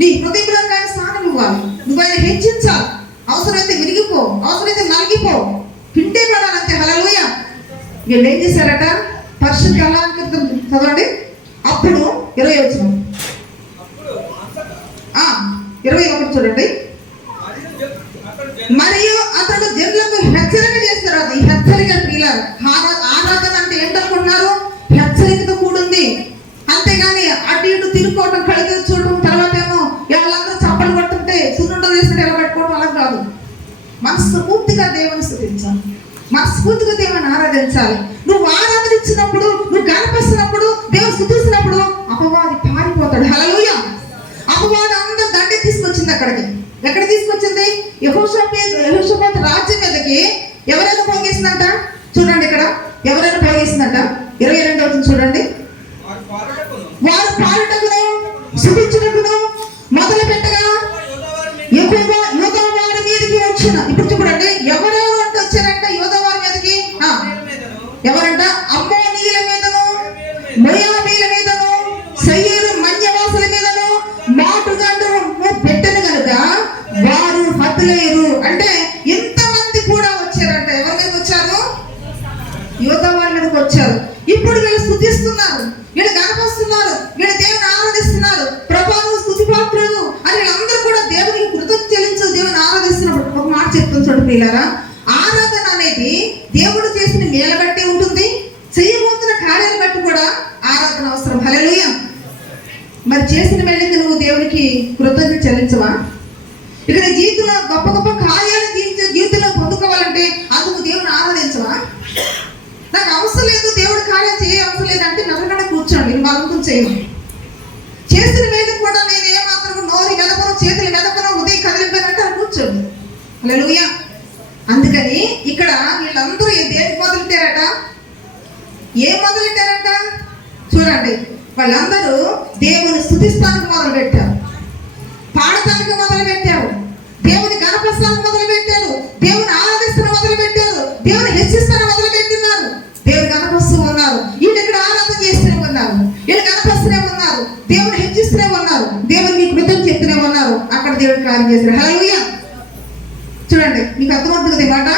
నీ హృదయంలో స్థానం ఇవ్వాలి. నువ్వు ఆయన హెచ్చించాలి. అవసరమైతే విరిగిపో, అవసరమైతే నలిగిపో, పిండే పడాలంతే. హల్లెలూయా. వీళ్ళు ఏం చేశారట? పరిశుద్ధ అలంకృతం చదవండి. అప్పుడు 20 వచ్చిన 21 చూడండి. మరియు అతడు జనులకు హెచ్చరిక చేస్తారు. ఈ హెచ్చరిక ప్రియులారా, ఆరాధన అంటే ఏంటనుకుంటున్నారు? హెచ్చరికతో కూడింది. అంతేగాని అటు ఇటు తిరుగుకోవడం, కడిగి చూడటం, తర్వాత ఏమో వాళ్ళందరూ చప్పలు కొట్టుంటే సూర్యుడు వేసినట్టు ఎలా పెట్టుకోవడం అలా కాదు. మనస్ఫూర్తిగా దేవుని స్తుతించాలి, మనస్ఫూర్తిగా దేవుని ఆరాధించాలి. నువ్వు ఆరాధనించినప్పుడు, నువ్వు కనిపిస్తున్నప్పుడు, దేవుని స్తుతిస్తున్నప్పుడు అపవాది పారిపోతాడు. హల్లెలూయా. అపవాది అందరూ దండ తీసుకొచ్చింది అక్కడికి. ఎక్కడ తీసుకొచ్చింది? యెహోషాపాతు రాజ్యం మీదకి ఎవరైనా పోగేసిందంట. చూడండి ఇక్కడ ఎవరైనా పోగేసిందంట. 22 వచ్చింది చూడండి. వారు పాడుటకును స్తుతించుటకును మొదలు పెట్టగా యెహోవా యోధావారి మీదకి వచ్చిన. ఇప్పుడు చూడండి ఎవరెవరు అంటే వచ్చారంట యోధావారి మీదకి. ఎవరంట? అమ్మోనీయుల మీదను, మోయాబీల మీదను, సెయీరు మన్యవాసుల మీదను మాటుగాండు పెట్టను కనుక వారు హతులేరు. అంటే ఇంతమంది కూడా వచ్చారంట. ఎవరి మీదకి వచ్చారు? యోధావారి మీదకి వచ్చారు. ఇప్పుడు వీళ్ళు స్తుతిస్తున్నారు, వీళ్ళు గణపస్తున్నారు, వీళ్ళు దేవుని ఆరాధిస్తున్నారు. ప్రభావం స్తుతిపాత్రులు అని వీళ్ళందరూ కూడా దేవునికి కృతజ్ఞత చెల్లించు దేవుని ఆరాధిస్తున్నప్పుడు ఒక మాట చెప్తుంది చూడండి ప్రియులారా. ఆరాధన అనేది దేవుడు చేసిన మేలు బట్టి ఉంటుంది, చేయబోతున్న కార్యాలు బట్టి కూడా ఆరాధన అవసరం. హల్లెలూయా. మరి చేసిన మేలుకి నువ్వు దేవునికి కృతజ్ఞత చెల్లించవా? ఇక్కడ జీవితంలో గొప్ప గొప్ప కార్యాలు జీవితంలో పొందుకోవాలంటే అందుకు దేవుని ఆరాధించవా? నాకు అవసరం లేదు, దేవుడి కార్యం చేయ అవసరం లేదంటే నల్లగడ కూర్చోండి, నేను బలవంతం చేయను. చేసిన మీద కూడా నేను ఏమాత్రం నోరు మెదపను, చేతులు మెదపను, ఉదయం కదిలిపోయినట్టు అని కూర్చోండి. హల్లెలూయా. అందుకని ఇక్కడ వీళ్ళందరూ దేనికి మొదలెట్టారట? ఏం మొదలెట్టారట? చూడండి, వాళ్ళందరూ దేవుని స్తుతిస్తానికి మొదలు పెట్టారు, పాడటానికి మొదలు పెట్టారు, దేవుని గణపస్తానికి మొదలు పెట్టారు, దేవుని ఆరాధిస్తాను మొదలు పెట్టారు, దేవుని హెచ్చిస్తాను మొదలు పెట్టినారు. దేవుని గణపస్తూ ఉన్నారు. వీళ్ళు ఇక్కడ ఆరాధన చేస్తూనే ఉన్నారు, వీళ్ళు గణపస్తూనే ఉన్నారు, దేవుని హెచ్చిస్తూనే ఉన్నారు, దేవుని కృతజ్ఞత చెప్తూనే ఉన్నారు. అక్కడ దేవుడి కార్యం చేశారు. హల్లెలూయా. చూడండి, మీకు అర్థమవుతుంది మాట.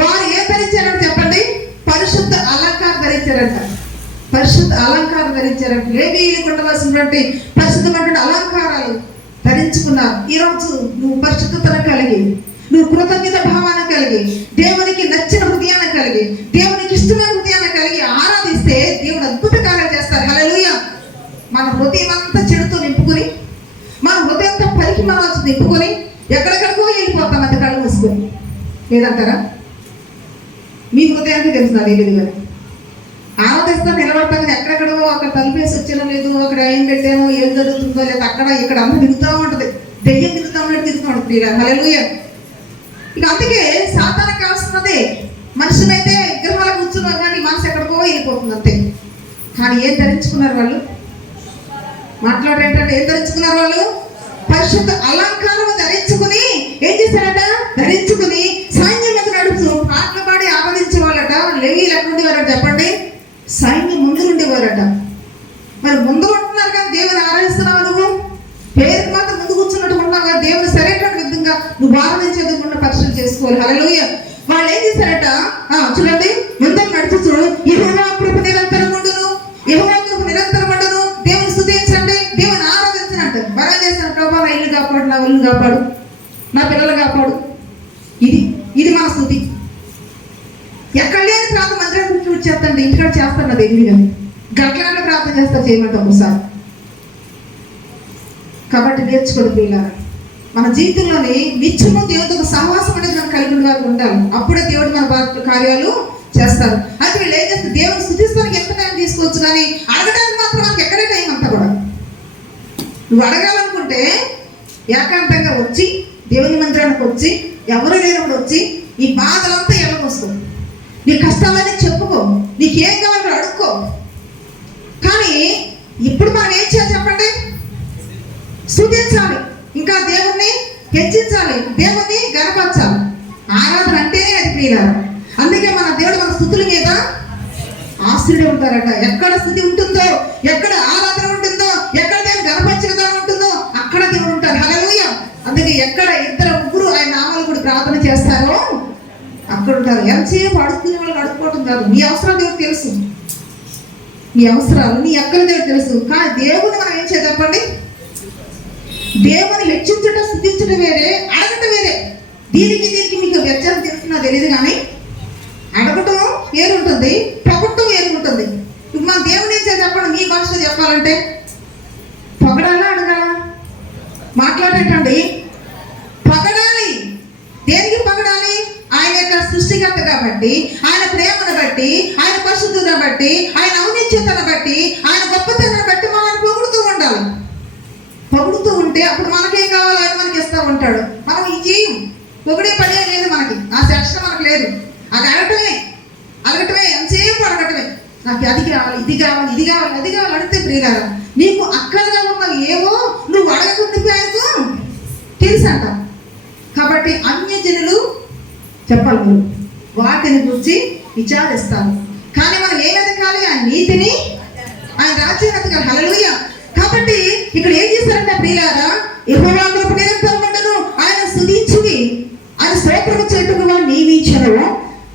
వారు ఏం ధరించారంటే చెప్పండి? పరిశుద్ధ అలంకారం ధరించారంట. పరిశుద్ధ అలంకారం ధరించారంట. లేవీయులకు ఉండవలసినటువంటి పరిశుద్ధమైన అలంకారాలు ధరించుకున్నారు. ఈరోజు నువ్వు పరిశుద్ధతను కలిగి, నువ్వు కృతజ్ఞత భావాన్ని కలిగి, దేవునికి నచ్చిన హృదయాన్ని కలిగి, దేవునికి ఇష్టమైన హృదయాన్ని కలిగి ఆరాధిస్తే దేవుడు అద్భుత కార్యాలు చేస్తారు. హల్లెలూయా. మన హృదయం అంతా చెడుతో నింపుకొని, మన హృదయం అంతా పరికి మనసు నింపుకొని ఎక్కడెక్కడికో వెళ్ళిపోతాం అంత కళ్ళు మూసుకొని. లేదంటారా? మీ హృదయానికి తెలుస్తుంది ఏది కానీ ఆరాధిస్తా నిలబడతాం కానీ ఎక్కడెక్కడో అక్కడ తలుపేసి వచ్చానో లేదు, అక్కడ ఏం పెట్టానో, ఏం జరుగుతుందో లేదు, అక్కడ ఇక్కడ అంతా తిరుగుతూ ఉంటుంది. దెయ్యం తిరుగుతూ ఉన్నట్టు తిరుగుతూ ఉంటుంది. హల్లెలూయా. ఇక అందుకే సాతానికి కావాల్సినదే మనుషులైతే విగ్రహాలు కూర్చున్నారు కానీ మనసు ఎక్కడికో వెళ్ళిపోతుంది అంతే. కానీ ఏం ధరించుకున్నారు వాళ్ళు? మాట్లాడేంటంటే ఏం ధరించుకున్నారు వాళ్ళు? పరిశుద్ధ అలంకారం ధరించుకుని ఏం చేశారట? ధరించుకుని సైన్యం మీద నడుస్తూ పాటలు పాడి ఆరాధించే వాళ్ళట. లేవీయులు ఎక్కడ ఉండేవారట చెప్పండి? సైన్యం ముందు ఉండేవారట. మరి ముందు ఉంటున్నారు కానీ దేవుని ఆరాధిస్తున్నావు నువ్వు? పేరుకి మాత్రం ముందు కూర్చున్నట్టు ఉన్నావు కదా, దేవుని సరైన విధంగా నువ్వు ఆరాధించేందుకు పరిశీలన చేసుకోవాలి. హల్లెలూయా. వాళ్ళు ఏం చేశారట? చూడండి, ముందు నడుచుతూ యెహోవా కృప నిరంతరం ఉండును, యెహోవా కృప నిరంతరం ఉండును, దేవుని స్తుతించండి, దేవుని ఆరాధించండి అంటారు. బాగా చేస్తాను. ప్రభా నా ఇల్లు కాపాడు, నా ఇల్లు కాపాడు, నా పిల్లలు కాపాడు. ఇది మన స్తుతి. ఎక్కడ లేని ప్రార్థన మందిరం గురించి చేస్తాండి, ఇంటికాడ చేస్తాను అది ఎన్ని కానీ గట్లాంటి ప్రార్థన చేస్తా చేయమంటాం ఒకసారి. కాబట్టి నేర్చుకోండి ప్రియులారా. మన జీవితంలోని నిత్యము దేవుడితో సహవాసం అనేది మనం కలిగిన వారు ఉండాలి. అప్పుడే దేవుడు మన కార్యాలు చేస్తారు. అయితే వీళ్ళు ఏం చేస్తారు? దేవుని స్తుతిస్తానికి ఎంత టైం తీసుకోవచ్చు కానీ అడగడానికి మాత్రం మనకి ఎక్కడే టైం అంతా కూడా. నువ్వు అడగాలనుకుంటే ఏకాంతంగా వచ్చి దేవుని మందిరానికి వచ్చి ఎవరు లేనప్పుడు వచ్చి ఈ బాధలంతా ఎల్లకొస్తావు, నీ కష్టాలన్నీ చెప్పుకో, నీకేం కావాలో అడుక్కో. కానీ ఇప్పుడు మనం ఏం చేయాలి చెప్పండి? స్తుతించాలి, ఇంకా దేవుణ్ణి హెచ్చించాలి, దేవుణ్ణి గణపరచాలి. ఆరాధన అంటేనే అది ప్రియులారా. అందుకే మన దేవుడు మన స్తుతుల మీద ఆశ్రయుడు ఉంటారట. ఎక్కడ స్థుతి ఉంటుందో, ఎక్కడ ఆరాధన ఉంటుందో, ఎక్కడ దేవుని గణపరిచే విధానం ఉంటుందో అక్కడ దేవుడు ఉంటాడు. ఉంటారు. హల్లెలూయా. అందుకే ఎక్కడ ఇద్దరు ముగ్గురు ఆయన నామాలు కూడా ప్రార్థన చేస్తారో అక్కడ ఉంటారు. ఎంతసేపు అడుక్కునే వాళ్ళకి అడుక్కోవటం కాదు. నీ అవసరాలు దేవుడు తెలుసు, నీ అవసరాలు నీ ఎక్కడ దేవుడు తెలుసు. కానీ దేవుని మనం ఏం చేద్దామండి, దేవుని హెచ్చించడం స్థుతించడం వేరే, అడగటం వేరే. దీనికి మీకు వ్యత్యాసం తెలుస్తున్నా తెలియదు, కానీ అడగటం వేరుంటుంది, పొగట్టం వేరుంటుంది. ఇప్పుడు మన దేవుని ఏం చేద్దాం మీ భాషలో చెప్పాలంటే పొగడాలా అడగాలా? మాట్లాడేటండి పొగడాలి. దేనికి పొగడాలి? ఆయన యొక్క సృష్టికర్త కాబట్టి, ఆయన ప్రేమను బట్టి, ఆయన పరిశుద్ధతను బట్టి, ఆయన ఔన్నత్యతను బట్టి, ఆయన గొప్పతనాన్ని బట్టి మనం పొగుడుతూ ఉండాలి. పొగుడుతూ ఉంటే అప్పుడు మనకేం కావాలో ఆయన మనకి ఇస్తూ ఉంటాడు. మనం ఈ చేయం, పొగిడే పనే లేదు మనకి, ఆ సెక్షన్ మనకు లేదు. అది అడగటమే ఎంతసేపు అడగటమే. నాకు అది కావాలి, ఇది కావాలి, ఇది కావాలి, అది కావాలి అడిగితే ప్రియులారా, నీకు అక్కడగా ఉన్నవి ఏవో నువ్వు అడగకుండా ఆయనకు తెలుసంట. కాబట్టి అన్యజనులు చెప్పాలి, మీరు వాటిని గురించి విచారిస్తారు. కానీ మనం ఏం ఎదగాలి? ఆయన నీతిని, ఆయన రాజ్యాన్ని ఎదగాలి. హల్లెలూయా. కాబట్టి ఇక్కడ ఏం చేస్తారంటే ప్రియులారా, యెహోవా కృప నిరంతరం ఉండెను, ఆయన స్తుతించుడి, ఆయన స్తోత్రము చేయుటకు వారు నియమించెను,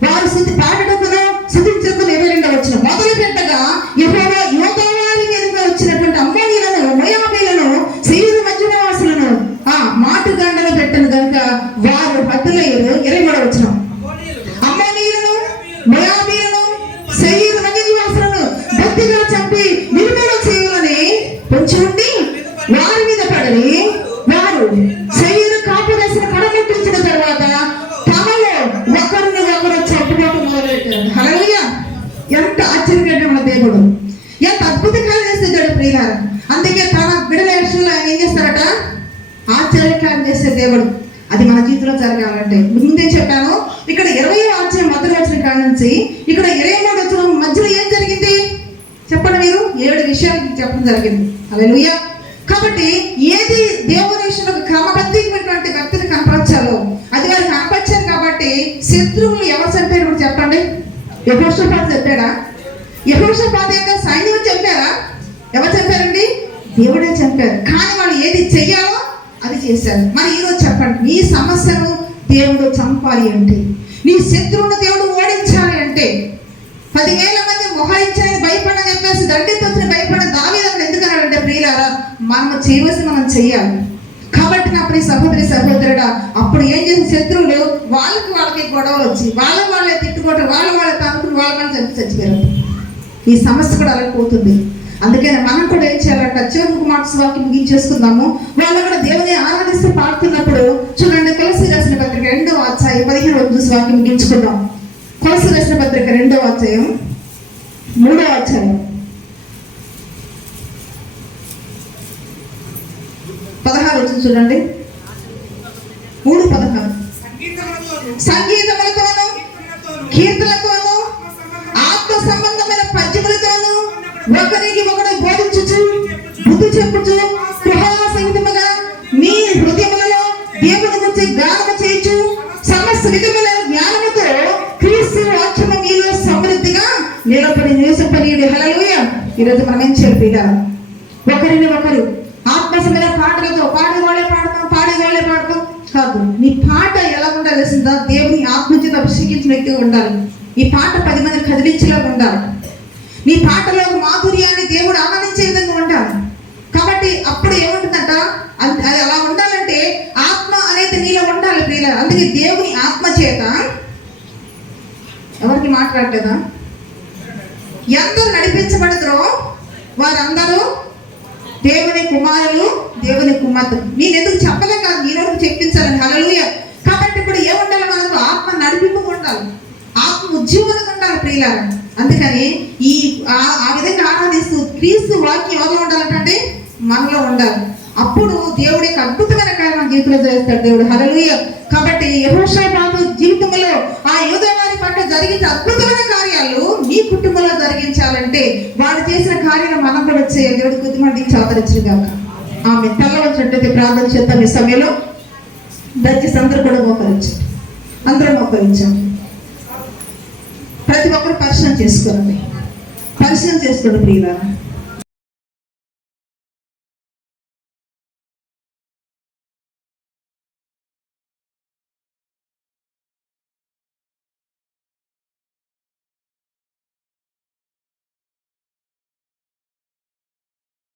వారు స్తుతి పాడుటకును స్తుతించుటకు 22వ వచనం మొదలు పెట్టగా యెహోవా యోధా వారి మీదగా వచ్చినటువంటి అమ్మోనీయులను, మోయాబీయులను, శేయీరు మధ్యవాసులను మాటుగండలు పెట్టను కనుక వారు హతులయ్యారు. 23వ వచనం అమ్మోనీయులను, మోయాబీయులను, శేయీరు మధ్యవాసులను బొత్తిగా చంపి నిర్మూలన చేయాలని పొంచి ఉండి వారి మీద పడి వారు శేయీరు కాపుదశను కడగొట్టించిన తర్వాత తమలో ఒకరిని ఒకరు చంపుకోవడం మొదలెట్టారు. హల్లెలూయా. ఎంత ఆశ్చర్యకరమైన మన దేవుడు, ఎంత అద్భుతంగా చేస్తాడు ప్రియులారా. అందుకే తన బిడ్డల విషయంలో ఆయన ఏం చేస్తారట, ఆశ్చర్యకారం చేసే దేవుడు. అది మన జీవితంలో జరగాలంటే ముందే చెప్పాను. ఇక్కడ 20వ అధ్యాయం మొదటి వచ్చిన కాడ నుంచి ఇక్కడ 23వ వచనం మధ్యలో ఏం జరిగింది చెప్పండి మీరు? 7 విషయాలు చెప్పడం జరిగింది. హల్లెలూయా. కాబట్టి ఏది దేవుని విషయంలో క్రమబద్ధమైనటువంటి వ్యక్తిని కనపరచాలో అది వారు కనపరిచారు. కాబట్టి శత్రువులు ఎవరు చంపారు ఇప్పుడు చెప్పండి? యెహోషాపాతు చంపాడా? యెహోషాపాతు యొక్క సైన్యం చంపారా? ఎవరు చంపారండి? దేవుడే చంపారు. కానీ వాళ్ళు ఏది చెయ్యాలో అది చేశారు. మరి ఈరోజు చెప్పండి, నీ సమస్యను దేవుడు చంపాలి అంటే, నీ శత్రువును దేవుడు ఓడించాలి అంటే, 10,000 మంది మొహాయించాలని భయపడ చెప్పేసి దండెత్తి వచ్చిన భయపడిన దావీదును ఎందుకన్నాడంటే ప్రియులారా, మనం చేయవలసి మనం చెయ్యాలి. కాబట్టి నా ప్రియ సహోదరి సహోదరుడా, అప్పుడు ఏం చేసిన శత్రువులు వాళ్ళకి గొడవలు వచ్చి వాళ్ళే తిట్టుకోవటం, వాళ్ళే తనుకుని వాళ్ళని చచ్చిపోయారు. ఈ సమస్య కూడా అలాగే పోతుంది. అందుకని మనం కూడా ఏం చేయాలంట, చివరికి మార్క్స్ వాక్యం ముగించేసుకుందాము. వాళ్ళు కూడా దేవుని ఆరాధిస్తూ పాడుతున్నప్పుడు చూడండి, కొలస్సీ రాసిన పత్రిక 2వ అధ్యాయం 15వ చూసి వాక్యం ముగించుకుందాం. కొలస్సీ రాసిన పత్రిక 2వ అధ్యాయం 3వ అధ్యాయం 16 చూడండి. 3:16 సంగీతములతోను కీర్తనలతోను ఆత్మ సంబంధమైన పద్యములతోను ఒకరికి ఒకడు బోధించుచు బుద్ధి చెప్పుచు కృపాసహితముగా మీ హృదయములలో దేవుని గురించి గానము చేయుచు సమస్త విధముల జ్ఞానముతో క్రీస్తు వాక్యము మీలో సమృద్ధిగా నిలబడి నివసింపనీయుడి. హల్లెలూయా. ఈరోజు మనం ఏం చేయాలి? ఒకరిని ఒకరు ఆత్మసమైన పాటలతో పాడేవాళ్ళే పాడతాం కాదు. నీ పాట ఎలా ఉండాలి తెలిసిందా? దేవుని ఆత్మచేత అభిషేకించిన వ్యక్తిగా ఉండాలి. ఈ పాట 10 మంది కదిలించేలా ఉండాలి. నీ పాటలో మాధుర్యాన్ని దేవుడు ఆనందించే విధంగా ఉండాలి. కాబట్టి అప్పుడు ఏముంటుందంట, అది అలా ఉండాలంటే ఆత్మ అనేది నీలో ఉండాలి ప్రియులారా. అందుకే దేవుని ఆత్మ చేత ఎవరికి మాట్లాడలేదా? ఎందరూ నడిపించబడతారో వారందరూ దేవుని కుమారులు, దేవుని కుమార్తెలు. నేను ఎందుకు చెప్పలే కాదు, నేను చెప్పించాలని. హల్లెలూయా. కాబట్టి ఇప్పుడు ఏముండాలి? మనకు ఆత్మ నడిపింపు ఉండాలి, ఆత్మ ఉజ్జీవనంగా ఉండాలి ప్రియులారా. అందుకని ఆ విధంగా ఆరాధిస్తూ క్రీస్తు వాక్యం ఎవరిలో ఉండాలంటే మనలో ఉండాలి. అప్పుడు దేవుడి యొక్క అద్భుతమైన కార్యం మన జీవితంలో చేస్తాడు దేవుడు. హల్లెలూయా. కాబట్టి యెహోషాపాతు జీవితంలో ఆ యూదా వారి పట్ల జరిగించిన అద్భుతమైన కార్యాలు నీ కుటుంబంలో జరిగించాలంటే వాడు చేసిన కార్యాలు మనం కూడా చేయాలి. దేవుడు కొద్దిమందికి ఆదరించుగాక. ఆమె తెల్లవచ్చినట్టయితే ప్రార్థన చేద్దాం. ఈ సమయంలో దయచేసి అందరూ కూడా అందరం మోకరించాం. ప్రతి ఒక్కరు పరిశీలన చేసుకోండి ప్రియులారా.